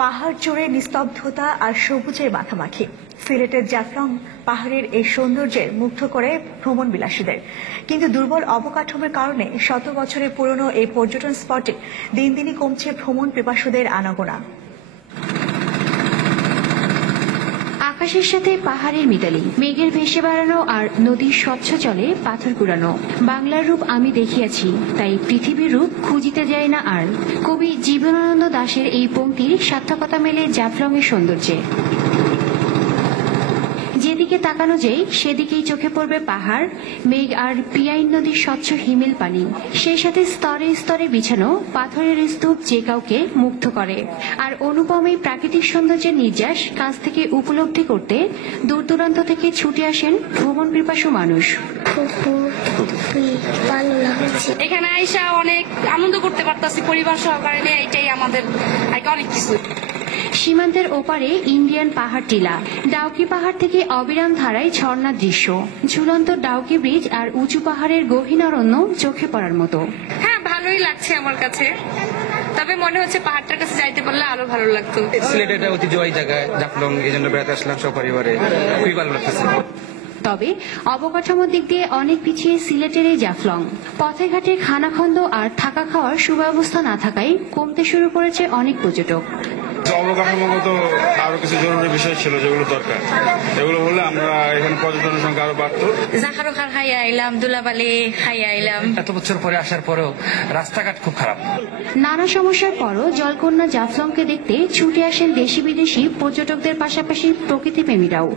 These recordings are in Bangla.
পাহাড় জুড়ে নিস্তব্ধতা আর সবুজের মাখামাখি। সিলেটের জাফলং পাহাড়ের এই সৌন্দর্যের মুগ্ধ করে ভ্রমণ বিলাসীদের, কিন্তু দুর্বল অবকাঠামোর কারণে শত বছরের পুরনো এই পর্যটন স্পটে দিন দিনই কমছে ভ্রমণ পিপাসুদের আনাগোনা। আকাশের সাথে পাহাড়ের মিতালি, মেঘের ভেসে বেড়ানো আর নদীর স্বচ্ছ জলে পাথর কুড়ানো। বাংলার রূপ আমি দেখিয়াছি, তাই পৃথিবীর রূপ খুঁজিতে যায় না আর। কবি জীবনানন্দ দাশের এই পংক্তির সার্থকতা মেলে জাফলংয়ের সৌন্দর্যে। যেদিকে তাকানো যায় সেদিকেই চোখে পড়বে পাহাড়, মেঘ আর পিয়াইন নদীর স্বচ্ছ হিমেল পানি। সেই সাথে স্তরে স্তরে বিছানো পাথরের স্তূপ যে কাউকে মুগ্ধ করে। আর অনুপম এই প্রাকৃতিক সৌন্দর্যের নির্যাস কাছ থেকে উপলব্ধি করতে দূর দূরান্ত থেকে ছুটে আসেন ভ্রমণ পিপাসু মানুষ। এখানে আইসা অনেক আনন্দ করতে পারতাছি পরিবার সহকারে, এটাই আমাদের অনেক কিছু। সীমান্তের ওপারে ইন্ডিয়ান পাহাড় টিলা, ডাউকি পাহাড় থেকে অবিরাম ধারায় ঝর্ণার দৃশ্য, ঝুলন্ত ডাউকি ব্রিজ আর উঁচু পাহাড়ের গহীন অরণ্য চোখে পড়ার মতো। হ্যাঁ, ভালোই লাগছে আমার কাছে, তবে মনে হচ্ছে পাহাড়টার কাছে যাইতে পারলে আরো ভালো লাগতো। সিলেটের একটা ঐতিহ্যবাহী জায়গায় জাফলং, এই জন্য বেড়াতে আসলাম সপরিবারে, খুবই ভালো লাগতেছে। তবে অবকাঠামোর দিক দিয়ে অনেক পিছিয়ে সিলেটের এই জাফলং। পথে ঘাটে খানাখন্দ আর থাকা খাওয়ার সুব্যবস্থা না থাকায় কমতে শুরু করেছে অনেক পর্যটক। অবকাঠামোগত আরো কিছু জরুরি বিষয় ছিল যেগুলো দরকার, এগুলো হলে আমরা এখানে পর্যটনের সংখ্যা আরো বাড়তো। জাহারো খার খাইয়া আইলাম, দুলাবালি খাইয়া আইলাম। এত বছর পরে আসার পরেও রাস্তাঘাট খুব খারাপ। নানা সমস্যার পরও জলকন্যা জাফলংকে দেখতে ছুটে আসেন দেশি বিদেশি পর্যটকদের পাশাপাশি প্রকৃতিপ্রেমীরাও।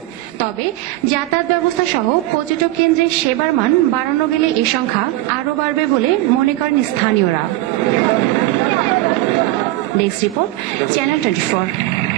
তবে যাতায়াত ব্যবস্থা সহ পর্যটক কেন্দ্রের সেবার মান বাড়ানো গেলে এ সংখ্যা আরও বাড়বে বলে মনে করেন স্থানীয়রা। Desk report, channel 24।